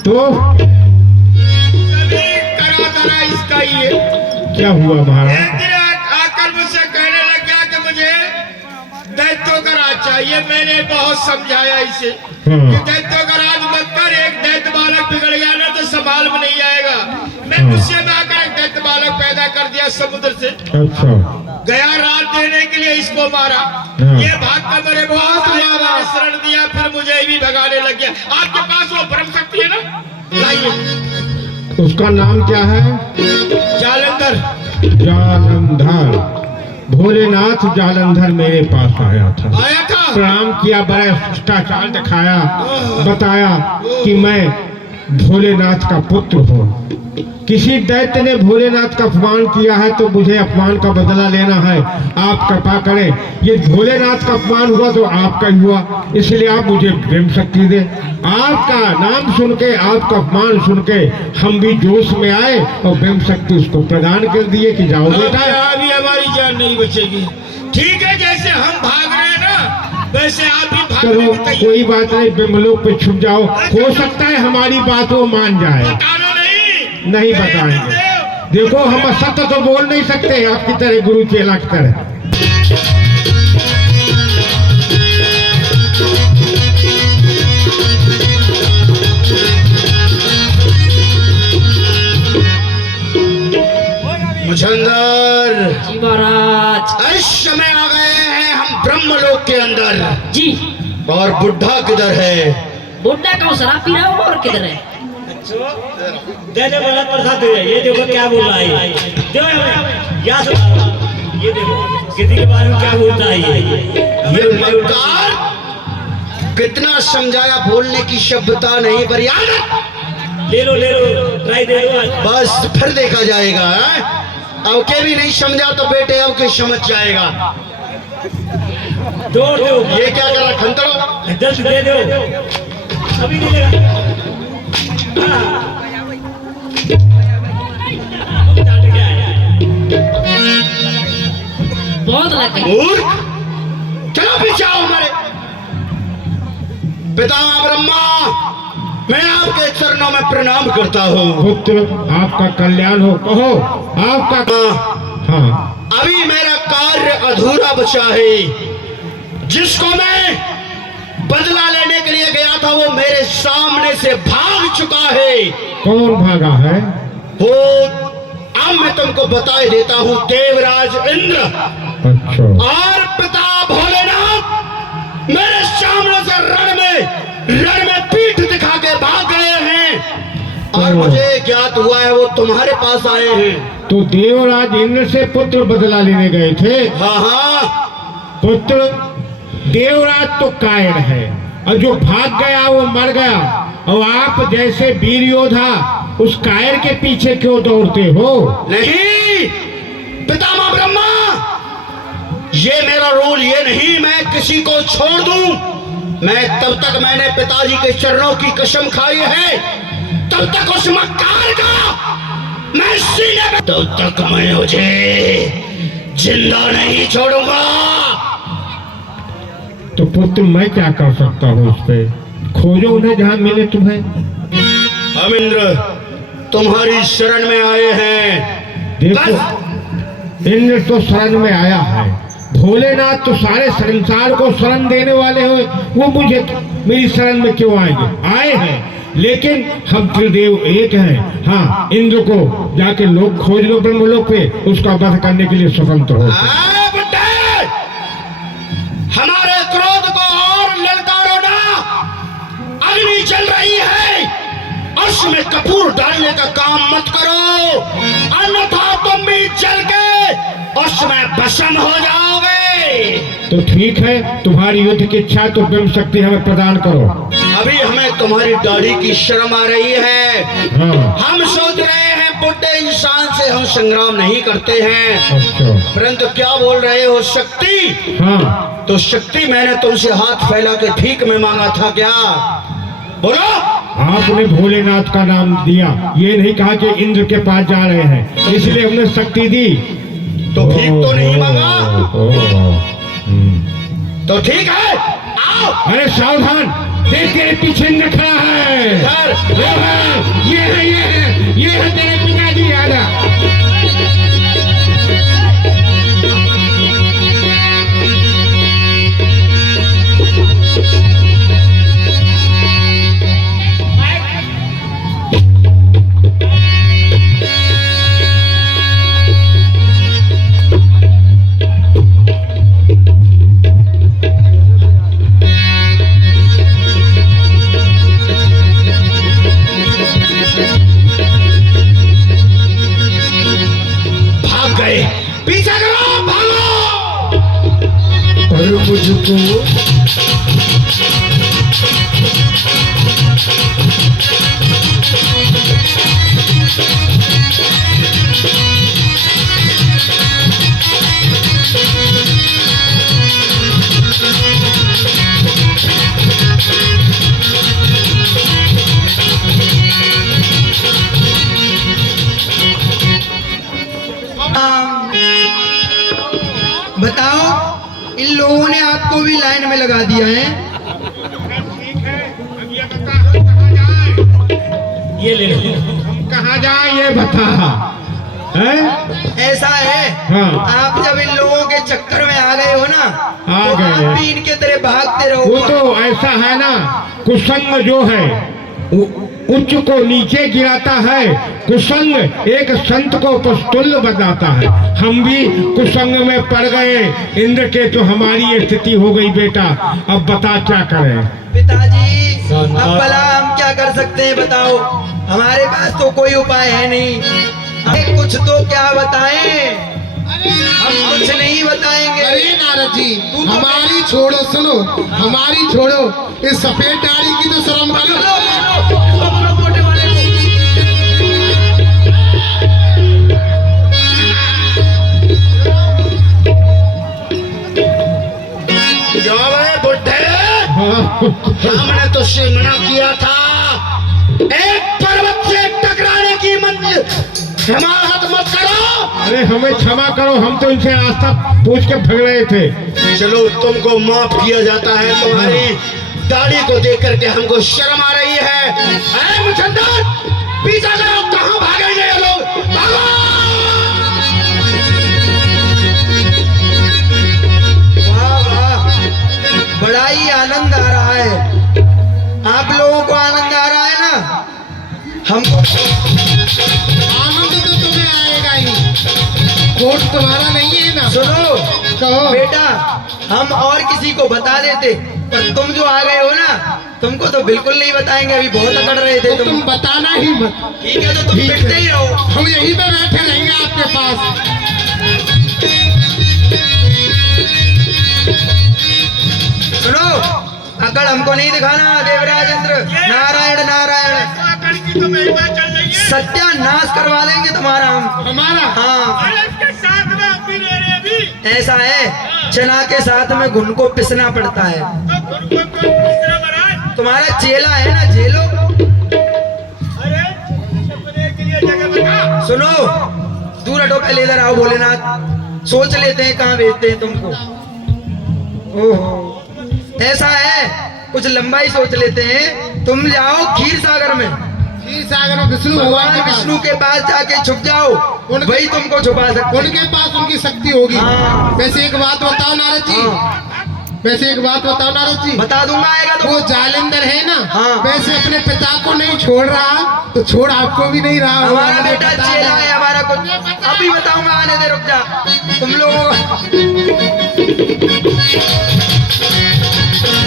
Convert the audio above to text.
तो सभी करा धरा इसका ही है। क्या हुआ महाराज? एक दिन आकर मुझसे कहने लग गया कि मुझे दैत्यों का राज चाहिए। मैंने बहुत समझाया इसे कि दैत्यों का राज मत कर, एक दैत्य बालक बिगड़ गया ना तो संभाल में नहीं आएगा। मैं गुस्से में आकर एक दैत्य बालक पैदा कर दिया समुद्र से। अच्छा। गया रात देने के लिए इसको मारा। ये भाग कर मेरे बहुत शरण दिया, फिर मुझे भी भगाने लग गया। आपके पास वो ब्रह्म शक्ति है ना, लाइए। उसका नाम क्या है? जालंधर। जालंधर। भोलेनाथ जालंधर मेरे पास आया था, प्रणाम किया, बड़ा शिष्टाचार दिखाया, बताया कि मैं भोलेनाथ का पुत्र हूँ। किसी दैत्य ने भोलेनाथ का अपमान किया है तो मुझे अपमान का बदला लेना है। आप कृपा करें, ये भोलेनाथ का अपमान हुआ तो आपका ही हुआ, इसलिए आप मुझे ब्रह्म शक्ति दे। आपका नाम सुन के, आपका अपमान सुन के हम भी जोश में आए और ब्रह्म शक्ति उसको प्रदान कर दिए कि जाओ बेटा, अभी हमारी जान नहीं बचेगी। ठीक है, जैसे हम भाग रहे हैं ना वैसे आप भी भागने चलो में तैयार। कोई बात नहीं, ब्रह्मलोक पे छुप जाओ, हो सकता है हमारी बात वो मान जाए। नहीं बताएंगे। देखो हम सत्य तो बोल नहीं सकते आपकी तरह, गुरु चेला की तरह। मुझंदर जी महाराज। इस समय आ गए हैं हम ब्रह्मलोक के अंदर जी। और बुढ़ा किधर है? बुड्ढा कौन शराब पी रहा हो और किधर है? दे दे वाला प्रसाद दे। ये देखो क्या बोल रहा है, दे हमें या ये देखो किसी के बारे में क्या बोलता है ये मक्कार, कितना समझाया, बोलने की सभ्यता नहीं, पर याद ले लो ट्राई दे लो। बस फिर देखा जाएगा। अब के भी नहीं समझा तो बेटे अब के समझ जाएगा। दो ये क्या करा खंतरो? जल्द दे दो, अभी नहीं लेगा। बहुत लग गई। चलो पीछे आओ हमारे। पिता ब्रह्मा, मैं आपके चरणों में प्रणाम करता हूँ। पुत्र आपका कल्याण हो, कहो आपका। हाँ, अभी मेरा कार्य अधूरा बचा है। जिसको मैं बदला लेने के लिए गया था वो मेरे सामने से भाग चुका है। कौन भागा है? वो अब मैं तुमको बता देता हूँ, देवराज इंद्र। अच्छा। और पिता भोलेनाथ मेरे सामने से रण में पीठ दिखा के भाग गए हैं और मुझे ज्ञात हुआ है वो तुम्हारे पास आए हैं। तो देवराज इंद्र से पुत्र बदला लेने गए थे? हाँ। पुत्र, देवराज तो कायर है और जो भाग गया वो मर गया, और आप जैसे वीर योद्धा उस कायर के पीछे क्यों दौड़ते हो? नहीं पितामह ब्रह्मा, ये मेरा रोल ये नहीं मैं किसी को छोड़ दूं। मैं तब तक मैंने पिताजी के चरणों की कसम खाई है, तब तक उस मक्कार का मैं सीने में, तब तक मैं मुझे जिंदा नहीं छोड़ूंगा। तो पुत्र मैं क्या कर सकता हूँ उस पे? खोजो उन्हें जहाँ मिले तुम्हें। हम इंद्र तुम्हारी शरण में आए हैं। देखो इंद्र तो शरण में आया है, भोलेनाथ तो सारे संसार को शरण देने वाले हो, वो मुझे मेरी शरण में क्यों आएंगे? आए हैं, लेकिन हम त्रिदेव एक हैं। हाँ, इंद्र को जाके लोग खोज लो ब्रह्मलोक पे, उसका वध करने के लिए स्वतंत्र हो। हमारे क्रोध को और ललकारो ना, अग्नि चल रही है, उसमें कपूर डालने का काम मत करो, अन्यथा तुम भी जल के उसमें भस्म हो जाओगे। तो ठीक है, तुम्हारी युद्ध की इच्छा तो ब्रह्म शक्ति हमें प्रदान करो। अभी हमें तुम्हारी दाढ़ी की शर्म आ रही है। हाँ। हम सोच रहे हैं बुढ़े इंसान से हम संग्राम नहीं करते हैं। अच्छा। परंतु क्या बोल रहे हो शक्ति? हाँ। तो शक्ति मैंने तुमसे हाथ फैला के भीख में मांगा था क्या? बोलो। आपने भोलेनाथ का नाम दिया, ये नहीं कहा कि इंद्र के पास जा रहे हैं, इसलिए हमने शक्ति दी। तो भीख तो नहीं मांगा। तो ठीक है, आओ। अरे सावधान, देख तेरे पीछे इंद्र खड़ा है। ये है तेरे पिताजी आजा। भाग गए, पीछा करो, भागो। और मुझको बताओ, इन लोगों ने आपको भी लाइन में लगा दिया है। ये ले लो। कहाँ जाए ये बता है? ऐसा है, हाँ। आप जब इन लोगों के चक्कर में आ गए हो ना, आ तो गए। आप भी इनके तरह भागते रहो। वो तो ऐसा है ना, कुसंग जो है उच्च को नीचे गिराता है, कुसंग एक संत को पस्तुल्य बनाता है। हम भी कुसंग में पड़ गए इंद्र के, तो हमारी स्थिति हो गई बेटा। अब बता क्या करें? पिताजी, अब भला हम क्या कर सकते हैं बताओ? हमारे पास तो कोई उपाय है नहीं। अरे कुछ तो क्या बताएं? हम कुछ नहीं बताएंगे। अरे नारद जी, हमारी छोड़ो, सुनो, हमारी छोड़ो। इस सफेद दाढ़ी की तो शर्म करो। मोटे वाले को। जाओ बे बुड्ढे, हमने तो मना किया था एक पर्वत से टकराने की मंजिल हिमालत मत करो। अरे हमें क्षमा करो, हम तो इनसे रास्ता पूछ के भग रहे थे। चलो तुमको माफ किया जाता है, तुम्हारी दाढ़ी को देख करके हमको शर्म आ रही है। अरे मुचंदर, पीछा करो, कहाँ भागेंगे ये लोग? भागो! वाह वाह, बड़ा ही आनंद आ रहा है। आप लोगों को आनंद आ रहा है ना? हमको आनंद तो तुम्हें आएगा ही, कोट तुम्हारा नहीं है ना। सुनो कहो। बेटा, हम और किसी को बता देते, पर तुम जो आ गए हो ना, तुमको तो बिल्कुल नहीं बताएंगे। अभी बहुत अकड़ रहे थे तो तुम बताना ही मत। ठीक है, तो तुम ठीक है। पिटते ही रहो। हम यहीं पे बैठे रहेंगे आपके पास। सुनो, अकड़ हमको नहीं दिखाना। देवराज इंद्र, नारायण नारायण, सत्यानाश करवा देंगे तुम्हारा हम। हमारा हाँ, ऐसा है, चना के साथ में घुन को पिसना पड़ता है। तुम्हारा चेला है ना, जेलो। सुनो, दूर हटो, पहले इधर आओ। भोलेनाथ, सोच लेते हैं कहाँ भेजते हैं तुमको। ओहो, ऐसा है, कुछ लंबाई सोच लेते हैं। तुम जाओ खीर सागर में, क्षीर सागर में विष्णु भगवान भगवान के पास। विष्णु के पास जाके छुप जाओ, वही तुमको छुपा सकते हैं। उनके पास उनकी शक्ति होगी। हाँ। वैसे एक बात बताओ नारद जी, हाँ। वैसे एक बात बताओ नारद जी, बता दूंगा, आएगा तो। वो जालंधर है ना, हाँ। वैसे अपने पिता को नहीं छोड़ रहा, तो छोड़ आपको भी नहीं रहा। हमारा हमें बेटा पता चेला है, हमारा कुछ अभी बताऊंगा। आने दे, रुक जा तुम लोगों को।